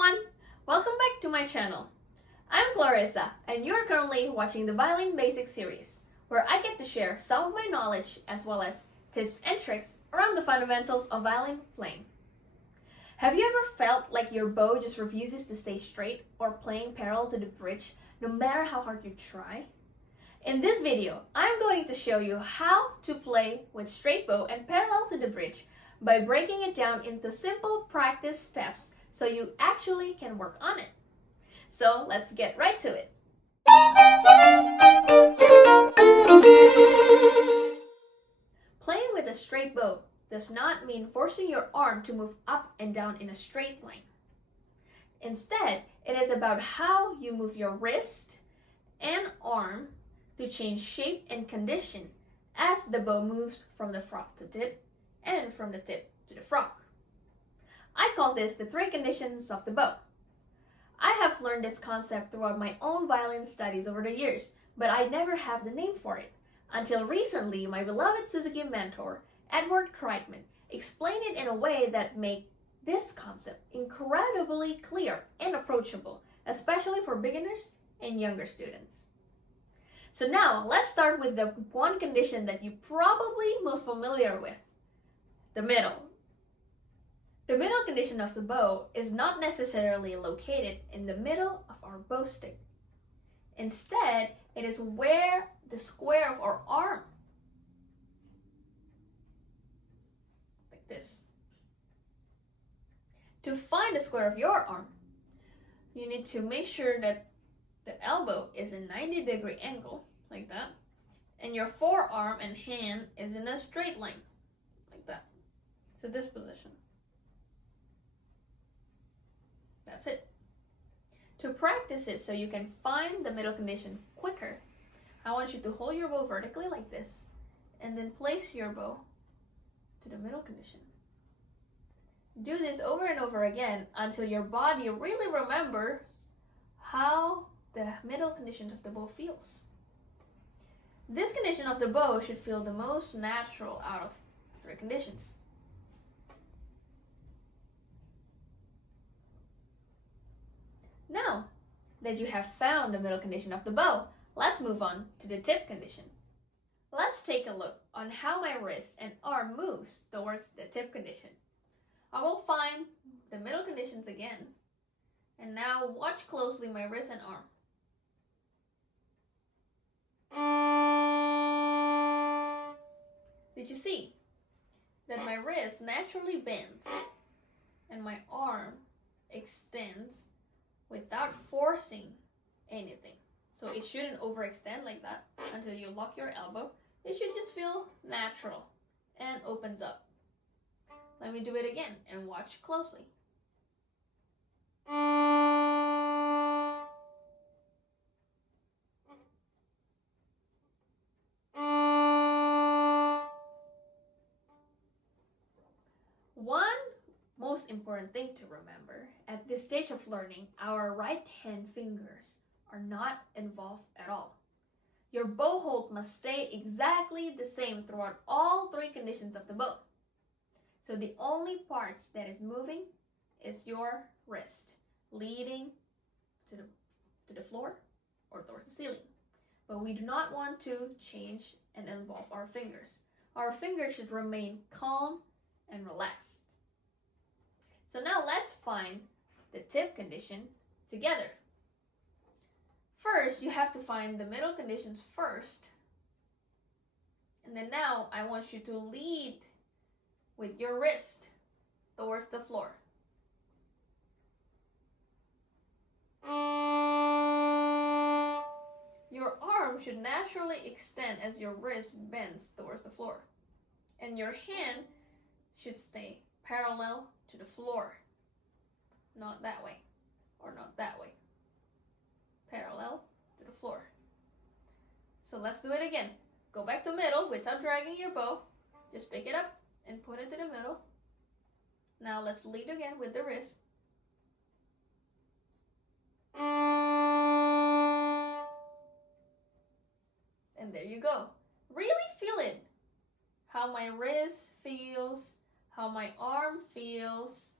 everyone! Welcome back to my channel. I'm Clarissa and you're currently watching the Violin Basics series, where I get to share some of my knowledge as well as tips and tricks around the fundamentals of violin playing. Have you ever felt like your bow just refuses to stay straight or playing parallel to the bridge no matter how hard you try? In this video, I'm going to show you how to play with straight bow and parallel to the bridge by breaking it down into simple practice steps so you actually can work on it. So let's get right to it. Playing with a straight bow does not mean forcing your arm to move up and down in a straight line. Instead, it is about how you move your wrist and arm to change shape and condition as the bow moves from the frog to tip and from the tip to the frog. I call this the three conditions of the bow. I have learned this concept throughout my own violin studies over the years, but I never have the name for it. Until recently, my beloved Suzuki mentor, Kreitman, explained it in a way that made this concept incredibly clear and approachable, especially for beginners and younger students. So now, let's start with the one condition that you're probably most familiar with, the middle. The middle condition of the bow is not necessarily located in the middle of our bow stick. Instead, it is where the square of our arm, like this. To find the square of your arm, you need to make sure that the elbow is in 90-degree angle, like that, and your forearm and hand is in a straight line, like that. So this position. That's it. To practice it so you can find the middle condition quicker, I want you to hold your bow vertically like this, and then place your bow to the middle condition. Do this over and over again until your body really remembers how the middle condition of the bow feels. This condition of the bow should feel the most natural out of three conditions. Now that you have found the middle condition of the bow, let's move on to the tip condition. Let's take a look on how my wrist and arm moves towards the tip condition. I will find the middle conditions again, and now watch closely my wrist and arm. Did you see that my wrist naturally bends and my arm extends without forcing anything? So it shouldn't overextend like that until you lock your elbow. It should just feel natural and opens up. Let me do it again and watch closely. One most important thing to remember, at this stage of learning, our right hand fingers are not involved at all. Your bow hold must stay exactly the same throughout all three conditions of the bow. So the only part that is moving is your wrist, leading to the floor or towards the ceiling. But we do not want to change and involve our fingers. Our fingers should remain calm and relaxed. So now let's find the tip condition together. First, you have to find the middle conditions first. And then now I want you to lead with your wrist towards the floor. Your arm should naturally extend as your wrist bends towards the floor. And your hand should stay parallel to the floor. Not that way, or not that way. Parallel to the floor. So let's do it again. Go back to middle without dragging your bow. Just pick it up and put it to the middle. Now let's lead again with the wrist. And there you go. Really feel it. How my wrist feels, how my arm feels,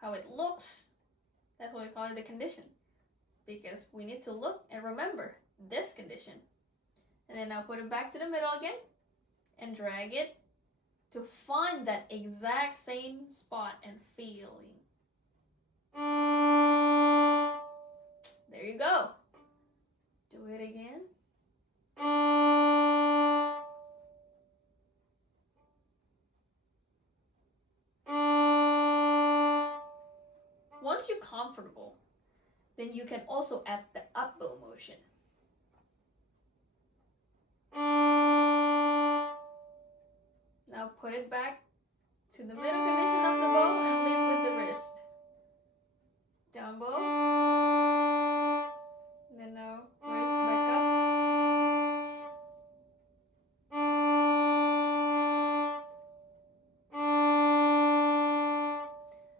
how it looks, That's why we call it the condition. Because we need to look and remember this condition. And then now put it back to the middle again and drag it to find that exact same spot and feeling. There you go. Do it again. Once you're comfortable, then you can also add the up bow motion. Now put it back to the middle condition of the bow and lead with the wrist. Down bow. Then now wrist back up.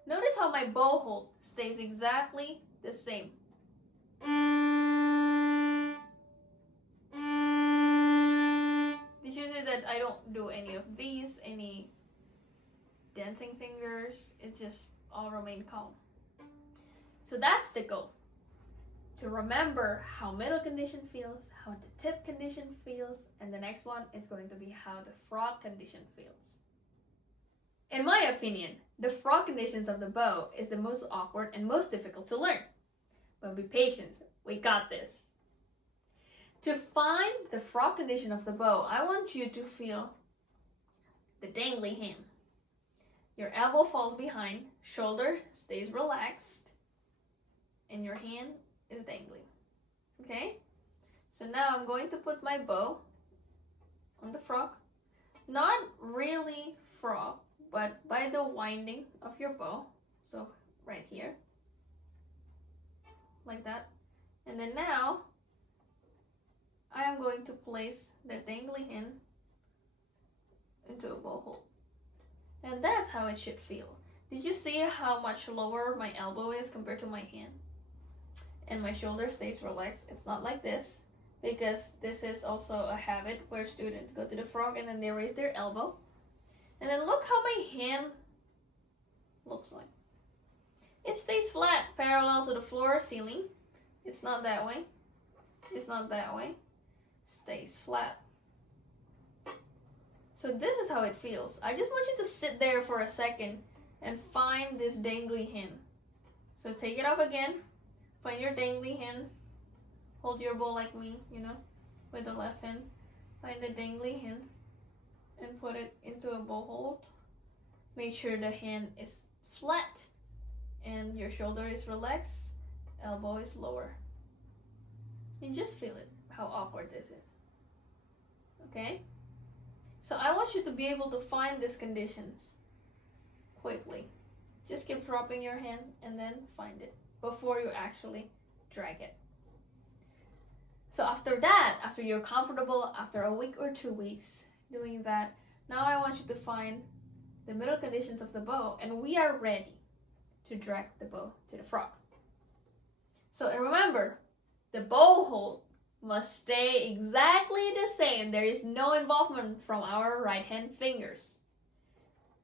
Notice how my bow hold stays exactly the same. Did you see that I don't do any of these, any dancing fingers? It just all remain calm. So that's the goal. To remember how middle condition feels, how the tip condition feels, and the next one is going to be how the frog condition feels. In my opinion, the frog conditions of the bow is the most awkward and most difficult to learn. But be patient, we got this. To find the frog condition of the bow, I want you to feel the dangly hand. Your elbow falls behind, shoulder stays relaxed, and your hand is dangling. Okay? So now I'm going to put my bow on the frog. Not really frog, but by the winding of your bow. So right here. Like that. And then now I am going to place the dangly hand into a bow hold. And that's how it should feel. Did you see how much lower my elbow is compared to my hand? And my shoulder stays relaxed. It's not like this, because this is also a habit where students go to the frog and then they raise their elbow. And then look how my hand looks like. It stays flat, parallel to the floor ceiling. It's not that way. It's not that way. Stays flat. So this is how it feels. I just want you to sit there for a second and find this dangly hand. So take it off again. Find your dangly hand. Hold your bow like me, with the left hand. Find the dangly hand and put it into a bow hold. Make sure the hand is flat and your shoulder is relaxed, elbow is lower. And just feel it, how awkward this is. Okay? So I want you to be able to find these conditions quickly. Just keep dropping your hand and then find it before you actually drag it. So after that, after you're comfortable, after a week or 2 weeks doing that, now I want you to find the middle conditions of the bow, and we are ready to drag the bow to the frog. So remember, the bow hold must stay exactly the same. There is no involvement from our right hand fingers.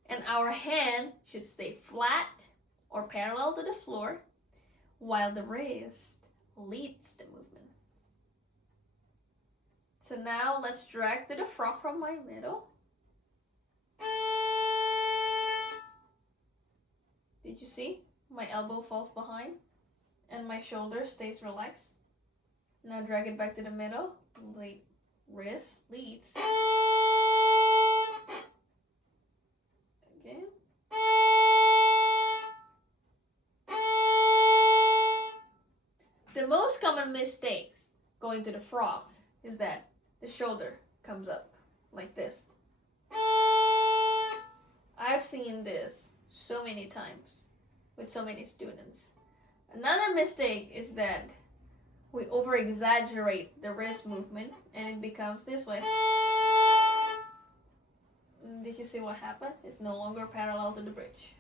And our hand should stay flat or parallel to the floor, while the wrist leads the movement. So now let's drag to the frog from my middle. Did you see? My elbow falls behind and my shoulder stays relaxed. Now drag it back to the middle. Wrist leads. Okay. The most common mistakes going to the frog is that the shoulder comes up like this. I've seen this so many times with so many students. Another mistake is that we over-exaggerate the wrist movement and it becomes this way. Did you see what happened? It's no longer parallel to the bridge.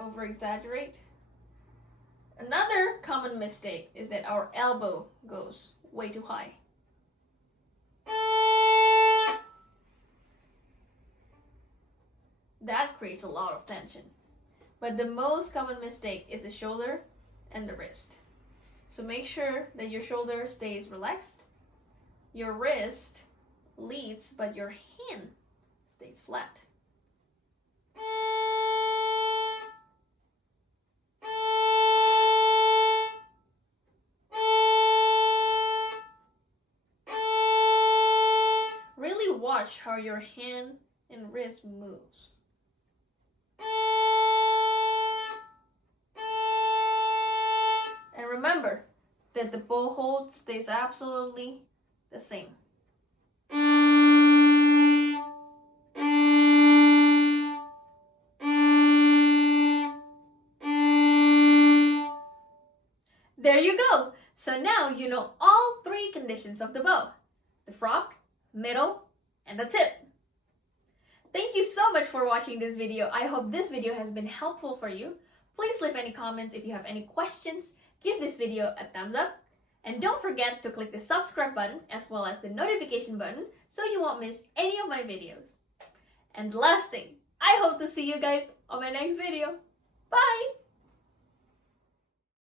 Over-exaggerate. Another common mistake is that our elbow goes way too high. That creates a lot of tension. But the most common mistake is the shoulder and the wrist. So make sure that your shoulder stays relaxed, your wrist leads, but your hand stays flat. Really watch how your hand and wrist moves. And remember that the bow hold stays absolutely the same. There you go! So now you know all 3 conditions of the bow: the frog, middle, and the tip. Thank you so much for watching this video. I hope this video has been helpful for you. Please leave any comments if you have any questions. Give this video a thumbs up. And don't forget to click the subscribe button as well as the notification button so you won't miss any of my videos. And last thing, I hope to see you guys on my next video. Bye!